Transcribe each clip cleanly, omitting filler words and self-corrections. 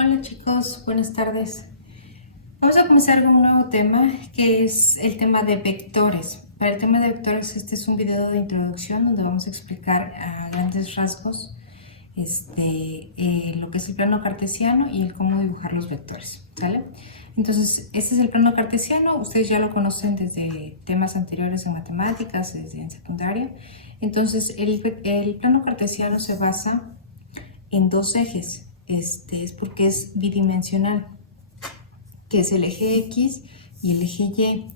Hola chicos, buenas tardes. Vamos a comenzar con un nuevo tema que es el tema de vectores. Para el tema de vectores este es un video de introducción donde vamos a explicar a grandes rasgos lo que es el plano cartesiano y el cómo dibujar los vectores, ¿sale? Entonces, este es el plano cartesiano, ustedes ya lo conocen desde temas anteriores en matemáticas, desde en secundaria. Entonces, el plano cartesiano se basa en dos ejes, es porque es bidimensional, que es el eje X y el eje Y.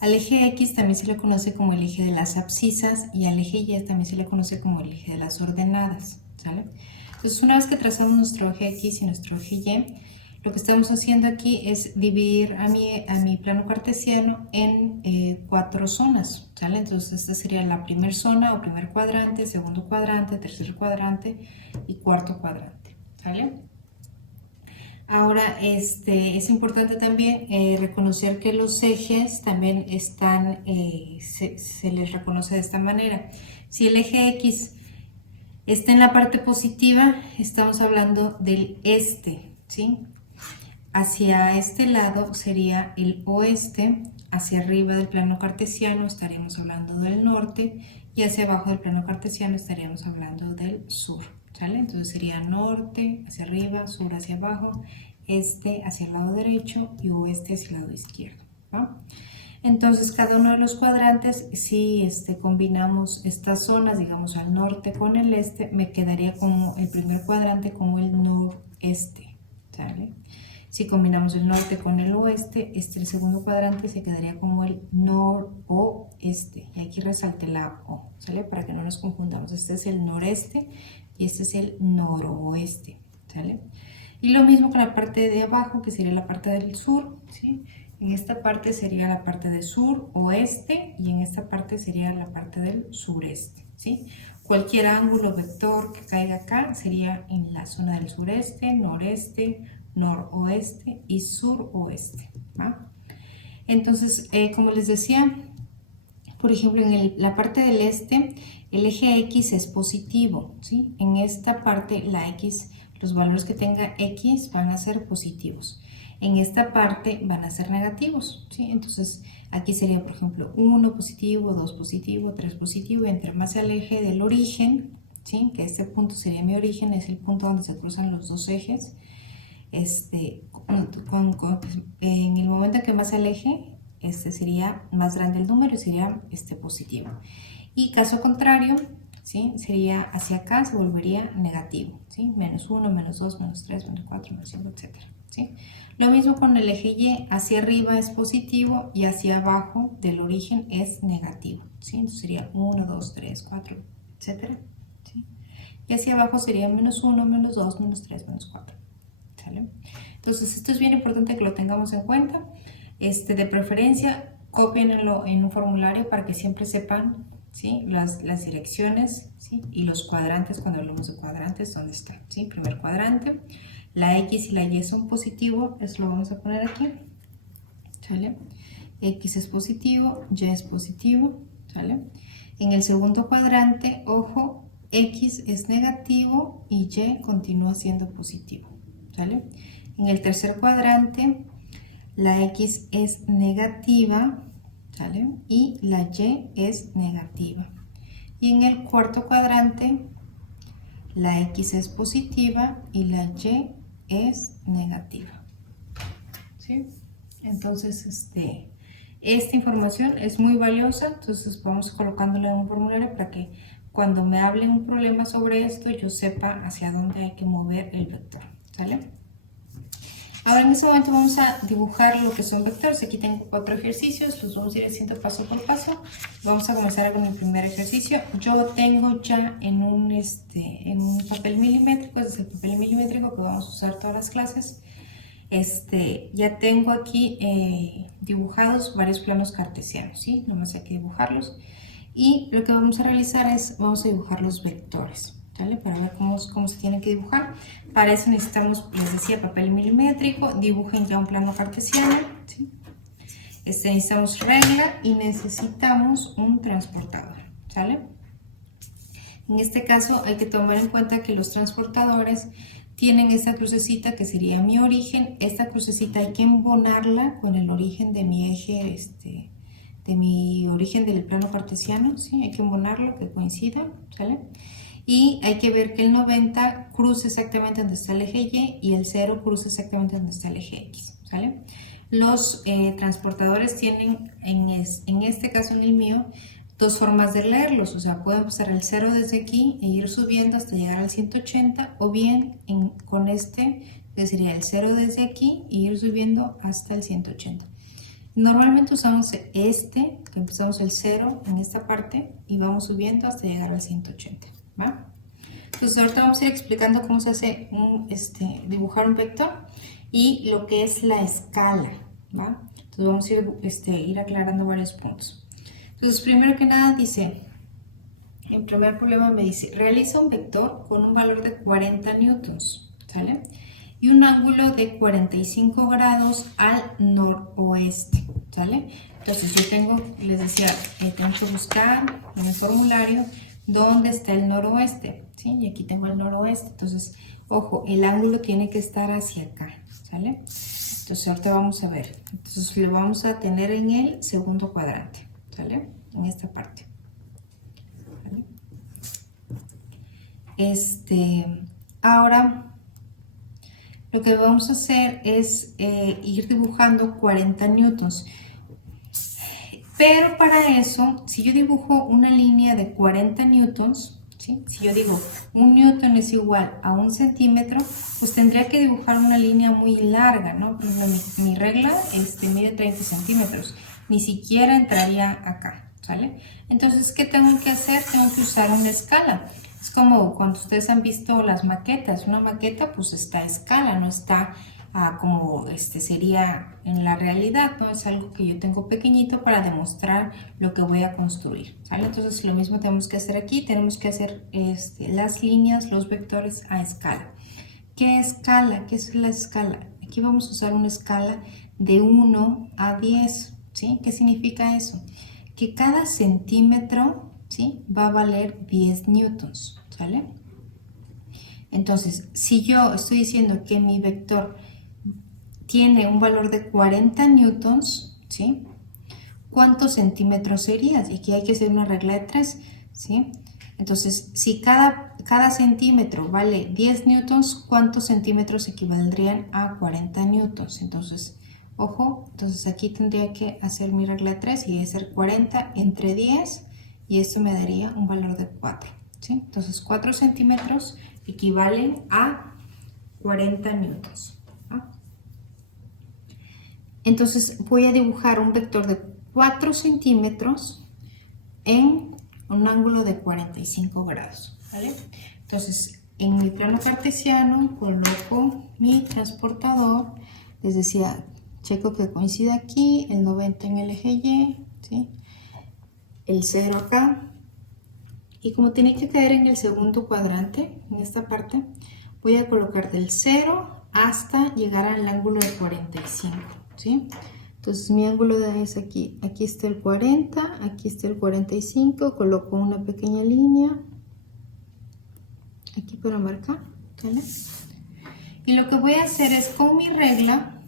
Al eje X también se le conoce como el eje de las abscisas y al eje Y también se le conoce como el eje de las ordenadas, ¿sale? Entonces, una vez que trazamos nuestro eje X y nuestro eje Y, lo que estamos haciendo aquí es dividir a mi plano cartesiano en cuatro zonas, ¿sale? Entonces, esta sería la primera zona o primer cuadrante, segundo cuadrante, tercer cuadrante y cuarto cuadrante, ¿sale? Ahora, es importante también reconocer que los ejes también están, se les reconoce de esta manera. Si el eje X está en la parte positiva, estamos hablando del este, ¿sí? Hacia este lado sería el oeste, hacia arriba del plano cartesiano estaríamos hablando del norte y hacia abajo del plano cartesiano estaríamos hablando del sur, ¿sale? Entonces sería norte hacia arriba, sur hacia abajo, este hacia el lado derecho y oeste hacia el lado izquierdo, ¿no? Entonces cada uno de los cuadrantes, si combinamos estas zonas, digamos al norte con el este, me quedaría como el primer cuadrante como el noreste, ¿sale? Si combinamos el norte con el oeste, el segundo cuadrante se quedaría como el noroeste. Y aquí resalte la O, ¿sale? Para que no nos confundamos. Este es el noreste y este es el noroeste, ¿sale? Y lo mismo con la parte de abajo, que sería la parte del sur, ¿sí? En esta parte sería la parte del sur-oeste y en esta parte sería la parte del sureste, ¿sí? Cualquier ángulo vector que caiga acá sería en la zona del sureste, noreste, noroeste y suroeste, ¿va? Entonces, como les decía, por ejemplo, en la parte del este, el eje X es positivo, ¿sí? En esta parte, la X, los valores que tenga X van a ser positivos. En esta parte van a ser negativos, ¿sí? Entonces, aquí sería, por ejemplo, 1 positivo, 2 positivo, 3 positivo, y entre más se aleje del origen, ¿sí? Que este punto sería mi origen, es el punto donde se cruzan los dos ejes. En el momento en que más se aleje, sería más grande el número y sería positivo. Y caso contrario, ¿sí? Sería hacia acá, se volvería negativo, ¿sí? Menos 1, menos 2, menos 3, menos 4, menos 5, etc. ¿Sí? Lo mismo con el eje Y, hacia arriba es positivo y hacia abajo del origen es negativo, ¿sí? Entonces sería 1, 2, 3, 4, etc. ¿Sí? Y hacia abajo sería menos 1, menos 2, menos 3, menos 4. ¿Sale? Entonces esto es bien importante que lo tengamos en cuenta. De preferencia, cópienlo en un formulario para que siempre sepan, ¿sí? las direcciones, ¿sí? Y los cuadrantes, cuando hablamos de cuadrantes, ¿dónde están? ¿Sí? Primer cuadrante, la X y la Y son positivo, eso lo vamos a poner aquí, ¿sale? X es positivo, Y es positivo, ¿sale? En el segundo cuadrante, ojo, X es negativo y Y continúa siendo positivo, ¿sale? En el tercer cuadrante, la X es negativa, ¿sale? Y la Y es negativa. Y en el cuarto cuadrante, la X es positiva y la Y es negativa, ¿sí? Entonces, esta información es muy valiosa, entonces vamos colocándola en un formulario para que cuando me hablen un problema sobre esto, yo sepa hacia dónde hay que mover el vector, ¿sale? Ahora en este momento vamos a dibujar lo que son vectores. Aquí tengo 4 ejercicios, los vamos a ir haciendo paso por paso. Vamos a comenzar con el primer ejercicio. Yo tengo ya en un papel milimétrico, este es el papel milimétrico que vamos a usar todas las clases. Ya tengo aquí dibujados varios planos cartesianos, ¿sí? Nomás hay que dibujarlos. Y lo que vamos a realizar es, vamos a dibujar los vectores, ¿vale? Para ver cómo se tienen que dibujar. Para eso necesitamos, les decía, papel milimétrico. Dibujen ya un plano cartesiano, ¿sí? Necesitamos regla y necesitamos un transportador, ¿sale? En este caso hay que tomar en cuenta que los transportadores tienen esta crucecita que sería mi origen. Esta crucecita hay que embonarla con el origen de mi eje, de mi origen del plano cartesiano, ¿sí? Hay que embonarlo, que coincida, ¿sale? Y hay que ver que el 90 cruce exactamente donde está el eje Y y el 0 cruce exactamente donde está el eje X, ¿sale? Los transportadores tienen, en este caso en el mío, dos formas de leerlos, o sea, puedo usar el 0 desde aquí e ir subiendo hasta llegar al 180, o bien con este, que sería el 0 desde aquí e ir subiendo hasta el 180. Normalmente usamos que empezamos el 0 en esta parte y vamos subiendo hasta llegar al 180, ¿va? Entonces ahorita vamos a ir explicando cómo se hace dibujar un vector y lo que es la escala, ¿va? Entonces vamos a ir aclarando varios puntos. Entonces, primero que nada dice, el primer problema me dice, realiza un vector con un valor de 40 newtons, ¿sale? Y un ángulo de 45 grados al noroeste, ¿sale? Entonces yo les decía, tengo que buscar en el formulario dónde está el noroeste, ¿sí? Y aquí tengo el noroeste, entonces, ojo, el ángulo tiene que estar hacia acá, ¿sale? Entonces ahorita vamos a ver, entonces lo vamos a tener en el segundo cuadrante, ¿sale? En esta parte, ¿vale? Ahora lo que vamos a hacer es ir dibujando 40 newtons. Pero para eso, si yo dibujo una línea de 40 newtons, ¿sí? Si yo digo 1 newton es igual a 1 centímetro, pues tendría que dibujar una línea muy larga, ¿no? Por ejemplo, mi regla mide 30 centímetros, ni siquiera entraría acá, ¿sale? Entonces, ¿qué tengo que hacer? Tengo que usar una escala. Es como cuando ustedes han visto las maquetas. Una maqueta pues está a escala, no está como sería en la realidad, ¿no? Es algo que yo tengo pequeñito para demostrar lo que voy a construir, ¿sale? Entonces lo mismo tenemos que hacer aquí, tenemos que hacer las líneas, los vectores a escala. ¿Qué escala? ¿Qué es la escala? Aquí vamos a usar una escala de 1 a 10, ¿sí? ¿Qué significa eso? Que cada centímetro, ¿sí? Va a valer 10 newtons, ¿sale? Entonces, si yo estoy diciendo que mi vector tiene un valor de 40 newtons, ¿sí? ¿Cuántos centímetros sería? Y aquí hay que hacer una regla de 3, ¿sí? Entonces, si cada centímetro vale 10 newtons, ¿cuántos centímetros equivaldrían a 40 newtons? Entonces, ojo, entonces aquí tendría que hacer mi regla de 3 y debe ser 40 entre 10 y esto me daría un valor de 4, ¿sí? Entonces, 4 centímetros equivalen a 40 newtons, ¿no? Entonces voy a dibujar un vector de 4 centímetros en un ángulo de 45 grados, ¿vale? Entonces en mi plano cartesiano coloco mi transportador, les decía, checo que coincida aquí, el 90 en el eje Y, ¿sí? El 0 acá, y como tiene que caer en el segundo cuadrante, en esta parte, voy a colocar del 0 hasta llegar al ángulo de 45, ¿sí? Entonces mi ángulo es aquí, aquí está el 40, aquí está el 45, coloco una pequeña línea aquí para marcar, ¿vale? Y lo que voy a hacer es con mi regla,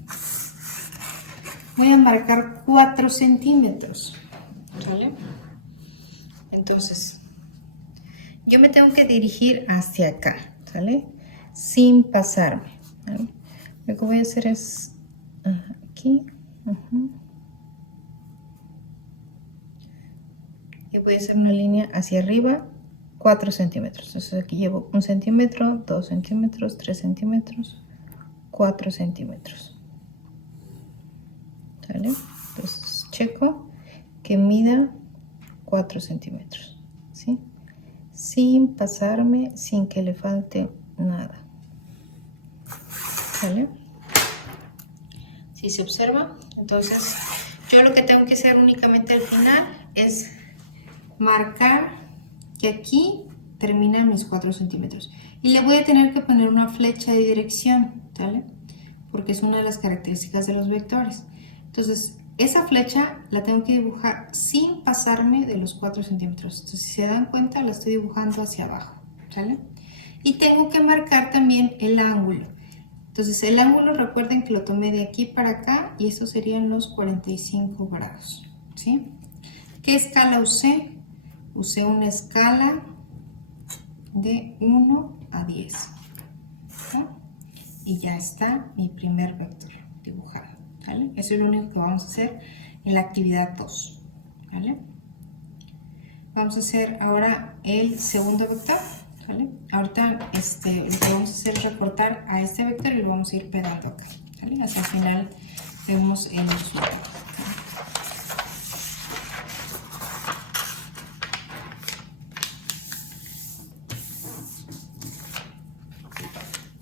voy a marcar 4 centímetros, ¿vale? Entonces, yo me tengo que dirigir hacia acá, ¿sale? Sin pasarme, ¿vale? Lo que voy a hacer es aquí, y voy a hacer una línea hacia arriba, 4 centímetros. Entonces aquí llevo 1 centímetro, 2 centímetros, 3 centímetros, 4 centímetros, ¿vale? Entonces checo que mida 4 centímetros, ¿sí? Sin pasarme, sin que le falte nada, ¿vale? Si se observa, entonces yo lo que tengo que hacer únicamente al final es marcar que aquí terminan mis 4 centímetros y le voy a tener que poner una flecha de dirección, ¿vale? Porque es una de las características de los vectores. Entonces esa flecha la tengo que dibujar sin pasarme de los 4 centímetros. Entonces si se dan cuenta la estoy dibujando hacia abajo, ¿vale? Y tengo que marcar también el ángulo. Entonces el ángulo, recuerden que lo tomé de aquí para acá y estos serían los 45 grados, ¿sí? ¿Qué escala usé? Usé una escala de 1 a 10, ¿sí? Y ya está mi primer vector dibujado, ¿vale? Eso es lo único que vamos a hacer en la actividad 2, ¿vale? Vamos a hacer ahora el segundo vector, ¿vale? Ahorita lo que vamos a hacer es recortar a este vector y lo vamos a ir pegando acá, ¿vale? Hasta el final vemos el resultado.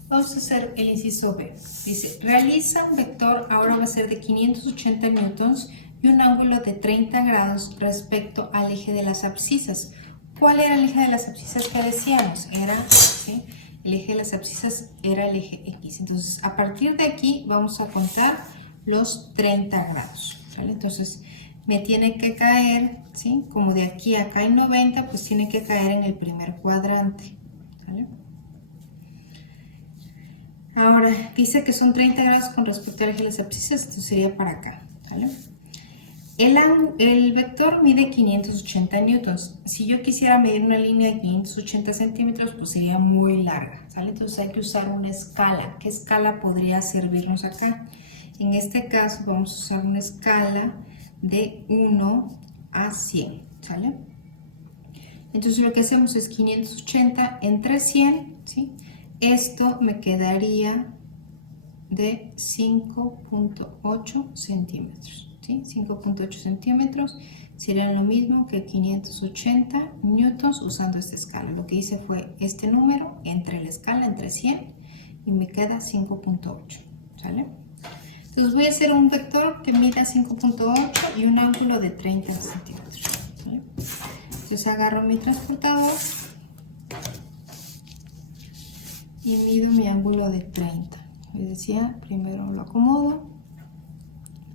Vamos a hacer el inciso B. Dice, realiza un vector, ahora va a ser de 580 newtons y un ángulo de 30 grados respecto al eje de las abscisas. ¿Cuál era el eje de las abscisas que decíamos? ¿Sí? El eje de las abscisas era el eje X. Entonces, a partir de aquí vamos a contar los 30 grados, ¿vale? Entonces, me tiene que caer, ¿sí? Como de aquí a acá hay 90, pues tiene que caer en el primer cuadrante, ¿vale? Ahora, dice que son 30 grados con respecto al eje de las abscisas, esto sería para acá, ¿vale? El vector mide 580 newtons. Si yo quisiera medir una línea de 580 centímetros, pues sería muy larga, ¿sale? Entonces hay que usar una escala. ¿Qué escala podría servirnos acá? En este caso vamos a usar una escala de 1 a 100, ¿sale? Entonces lo que hacemos es 580 entre 100, ¿sí? Esto me quedaría de 5.8 centímetros, ¿sí? 5.8 centímetros serían lo mismo que 580 newtons usando esta escala. Lo que hice fue este número entre la escala, entre 100, y me queda 5.8, ¿sale? Entonces voy a hacer un vector que mida 5.8 y un ángulo de 30 centímetros, ¿vale? Entonces agarro mi transportador y mido mi ángulo de 30. Les decía, primero lo acomodo.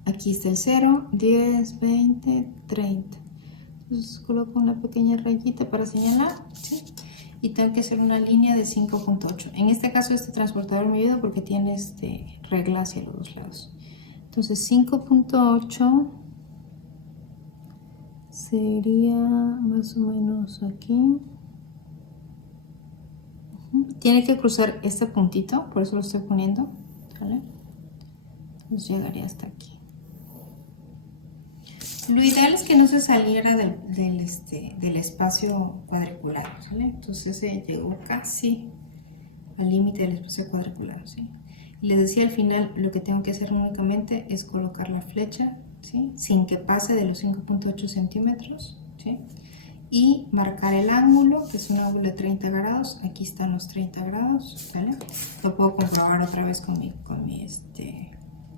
Aquí está el 0, 10, 20, 30. Entonces coloco una pequeña rayita para señalar, ¿sí? Y tengo que hacer una línea de 5.8. En este caso este transportador me ayuda porque tiene regla hacia los dos lados. Entonces 5.8 sería más o menos aquí. Tiene que cruzar este puntito, por eso lo estoy poniendo, ¿vale? Entonces llegaría hasta aquí. Lo ideal es que no se saliera del espacio cuadriculado, ¿vale? Entonces llegó casi al límite del espacio cuadriculado, ¿sí? Y les decía al final, lo que tengo que hacer únicamente es colocar la flecha, ¿sí? Sin que pase de los 5.8 centímetros, ¿sí? Y marcar el ángulo, que es un ángulo de 30 grados. Aquí están los 30 grados, ¿vale? Lo puedo comprobar otra vez con mi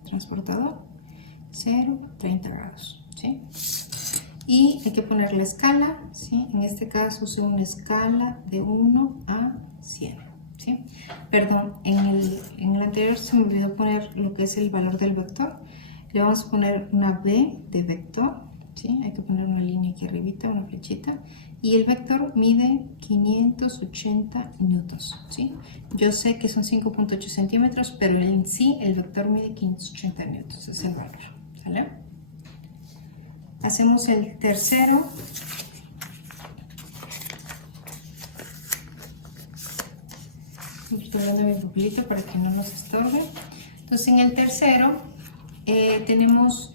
transportador. 0, 30 grados, ¿sí? Y hay que poner la escala, ¿sí? En este caso usé una escala de 1 a 100, ¿sí? Perdón, en el anterior se me olvidó poner lo que es el valor del vector. Le vamos a poner una B de vector, ¿sí? Hay que poner una línea aquí arribita, una flechita, y el vector mide 580 newtons, ¿sí? Yo sé que son 5.8 centímetros, pero en sí el vector mide 580 newtons, es el valor, ¿vale? Hacemos el tercero. Estoy poniendo mi papelito para que no nos estorbe. Entonces en el tercero tenemos...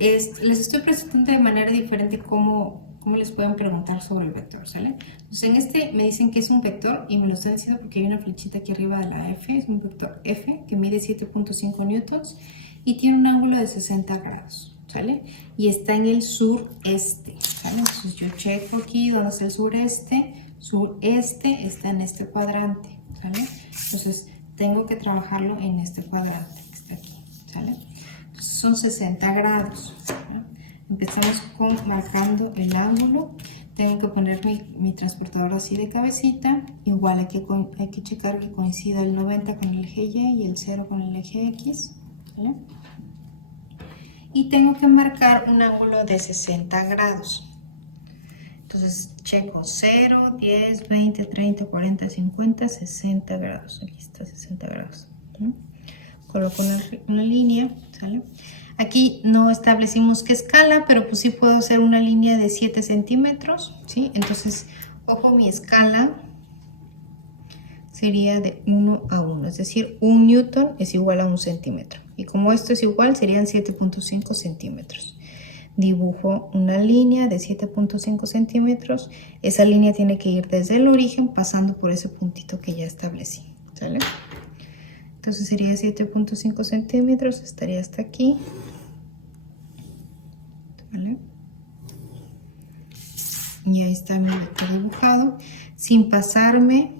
les estoy presentando de manera diferente cómo les pueden preguntar sobre el vector, ¿sale? Entonces en este me dicen que es un vector y me lo están diciendo porque hay una flechita aquí arriba de la F, es un vector F que mide 7.5 newtons y tiene un ángulo de 60 grados, ¿sale? Y está en el sureste, ¿sale? Entonces yo checo aquí donde está el sureste está en este cuadrante, ¿sale? Entonces tengo que trabajarlo en este cuadrante que está aquí, ¿sale? Son 60 grados, ¿no? Empezamos marcando el ángulo. Tengo que poner mi transportador así de cabecita. Igual hay que checar que coincida el 90 con el eje Y y el 0 con el eje X, ¿vale? Y tengo que marcar un ángulo de 60 grados. Entonces checo 0, 10, 20, 30, 40, 50, 60 grados. Aquí está 60 grados. Coloco una línea, ¿sale? Aquí no establecimos qué escala, pero pues sí puedo hacer una línea de 7 centímetros, ¿sí? Entonces, ojo, mi escala sería de 1 a 1, es decir, 1 newton es igual a 1 centímetro. Y como esto es igual, serían 7.5 centímetros. Dibujo una línea de 7.5 centímetros. Esa línea tiene que ir desde el origen pasando por ese puntito que ya establecí, ¿sale? Entonces sería 7.5 centímetros, estaría hasta aquí, ¿vale? Y ahí está mi vector dibujado. Sin pasarme,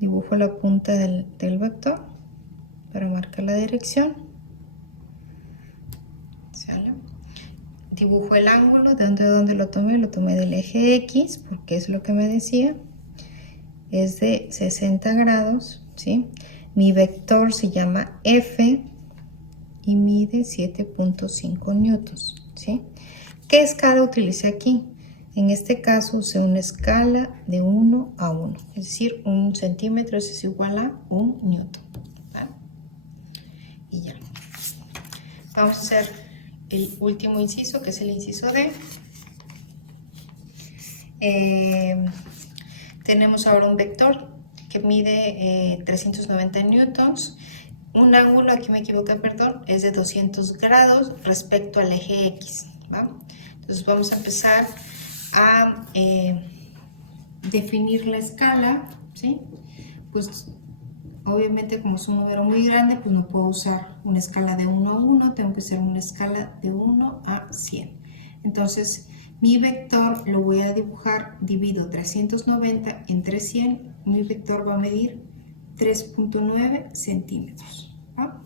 dibujo la punta del vector para marcar la dirección, ¿sale? Dibujo el ángulo, ¿de dónde lo tomé? Lo tomé del eje X, porque es lo que me decía, es de 60 grados, ¿sí? Mi vector se llama F y mide 7.5 newtons, ¿sí? ¿Qué escala utilicé aquí? En este caso usé una escala de 1 a 1, es decir, 1 centímetro es igual a 1 newton, ¿vale? Y ya. Vamos a hacer el último inciso, que es el inciso D. Tenemos ahora un vector que mide 390 newtons. Un ángulo, aquí me equivoqué, perdón, es de 200 grados respecto al eje X, ¿va? Entonces vamos a empezar a definir la escala, ¿sí? Pues obviamente como es un número muy grande, pues no puedo usar una escala de 1 a 1, tengo que hacer una escala de 1 a 100. Entonces mi vector lo voy a dibujar, divido 390 entre 100, mi vector va a medir 3.9 centímetros, ¿va?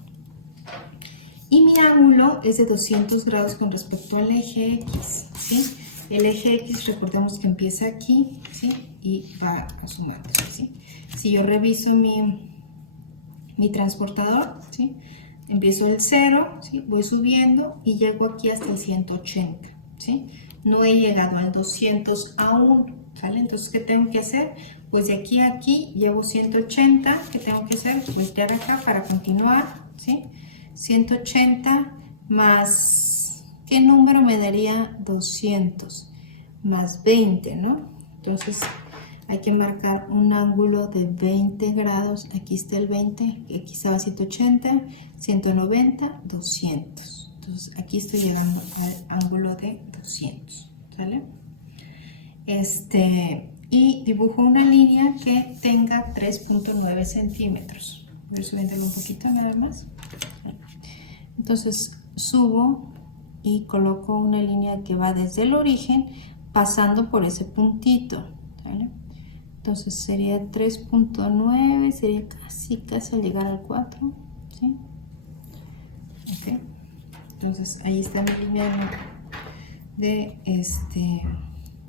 Y mi ángulo es de 200 grados con respecto al eje X, ¿sí? El eje X, recordemos que empieza aquí, ¿sí? Y va sumando, ¿sí? Si yo reviso mi transportador, ¿sí? Empiezo el 0, ¿sí? Voy subiendo y llego aquí hasta el 180, ¿sí? No he llegado al 200 aún, ¿sale? Entonces, ¿qué tengo que hacer? Pues de aquí a aquí llevo 180, ¿qué tengo que hacer? Pues ya acá para continuar, ¿sí? 180 más, ¿qué número me daría 200? Más 20, ¿no? Entonces hay que marcar un ángulo de 20 grados, aquí está el 20, aquí estaba 180, 190, 200. Entonces aquí estoy llegando al ángulo de 200, ¿sale? Y dibujo una línea que tenga 3.9 centímetros. Voy subiéndolo un poquito nada más. Entonces subo y coloco una línea que va desde el origen pasando por ese puntito, ¿vale? Entonces sería 3.9, sería casi al llegar al 4, ¿sí? Ok. Entonces ahí está mi línea de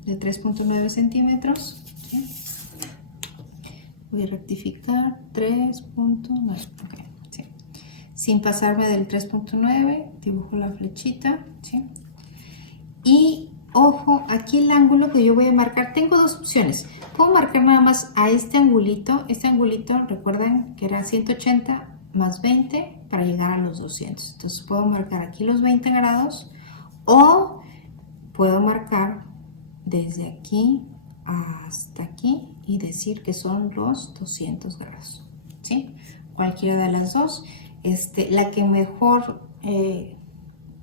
3.9 centímetros, ¿sí? Voy a rectificar 3.9, okay, ¿sí? Sin pasarme del 3.9, dibujo la flechita, ¿sí? Y ojo, aquí el ángulo que yo voy a marcar, tengo dos opciones. Puedo marcar nada más a este angulito, recuerden que era 180 más 20 para llegar a los 200. Entonces puedo marcar aquí los 20 grados o puedo marcar desde aquí hasta aquí y decir que son los 200 grados, ¿sí? Cualquiera de las dos, la que mejor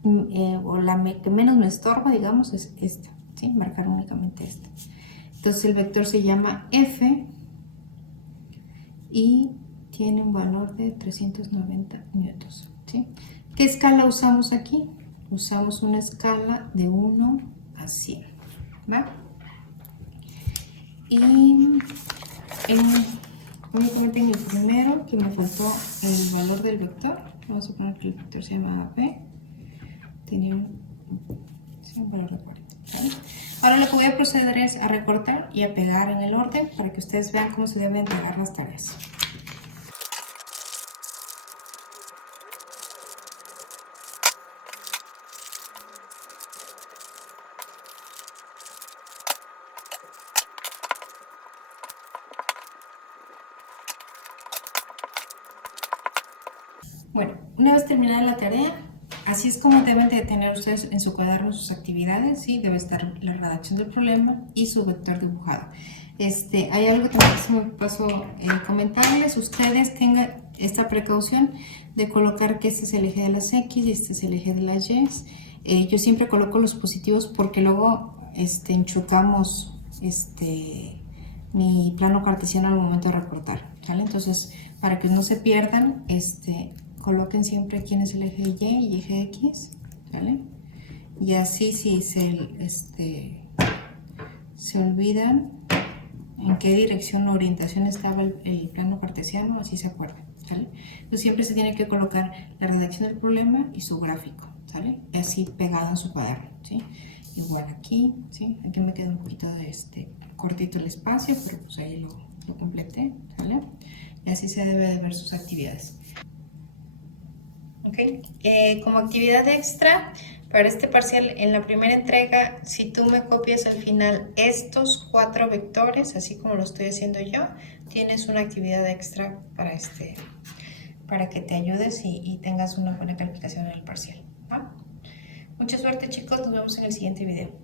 o la que menos me estorba, digamos, es esta, ¿sí? Marcar únicamente esta. Entonces el vector se llama F y tiene un valor de 390 newtons, ¿sí? ¿Qué escala usamos aquí? Usamos una escala de 1 a 100, ¿va? Y únicamente en el primero que me faltó el valor del vector, vamos a poner que el vector se llama B, tenía un valor de 40, ¿vale? Ahora lo que voy a proceder es a recortar y a pegar en el orden para que ustedes vean cómo se deben pegar las tareas. Bueno, una vez terminada la tarea, así es como deben de tener ustedes en su cuaderno sus actividades, ¿sí? Debe estar la redacción del problema y su vector dibujado. Hay algo también que se me pasó comentarles, ustedes tengan esta precaución de colocar que este es el eje de las X y este es el eje de las Y. Yo siempre coloco los positivos porque luego enchocamos mi plano cartesiano al momento de recortar, ¿vale? Entonces, para que no se pierdan, coloquen siempre quién es el eje Y y eje X, ¿vale? Y así si se olvidan en qué dirección o orientación estaba el plano cartesiano, así se acuerdan, ¿vale? Entonces siempre se tiene que colocar la redacción del problema y su gráfico, ¿vale? Y así pegado en su cuaderno, ¿sí? Igual aquí, ¿sí? Aquí me queda un poquito de cortito el espacio, pero pues ahí lo completé, ¿vale? Y así se debe de ver sus actividades. ¿Ok? Como actividad extra, para este parcial, en la primera entrega, si tú me copias al final estos 4 vectores, así como lo estoy haciendo yo, tienes una actividad extra para que te ayudes y tengas una buena calificación en el parcial, ¿va? Mucha suerte, chicos, nos vemos en el siguiente video.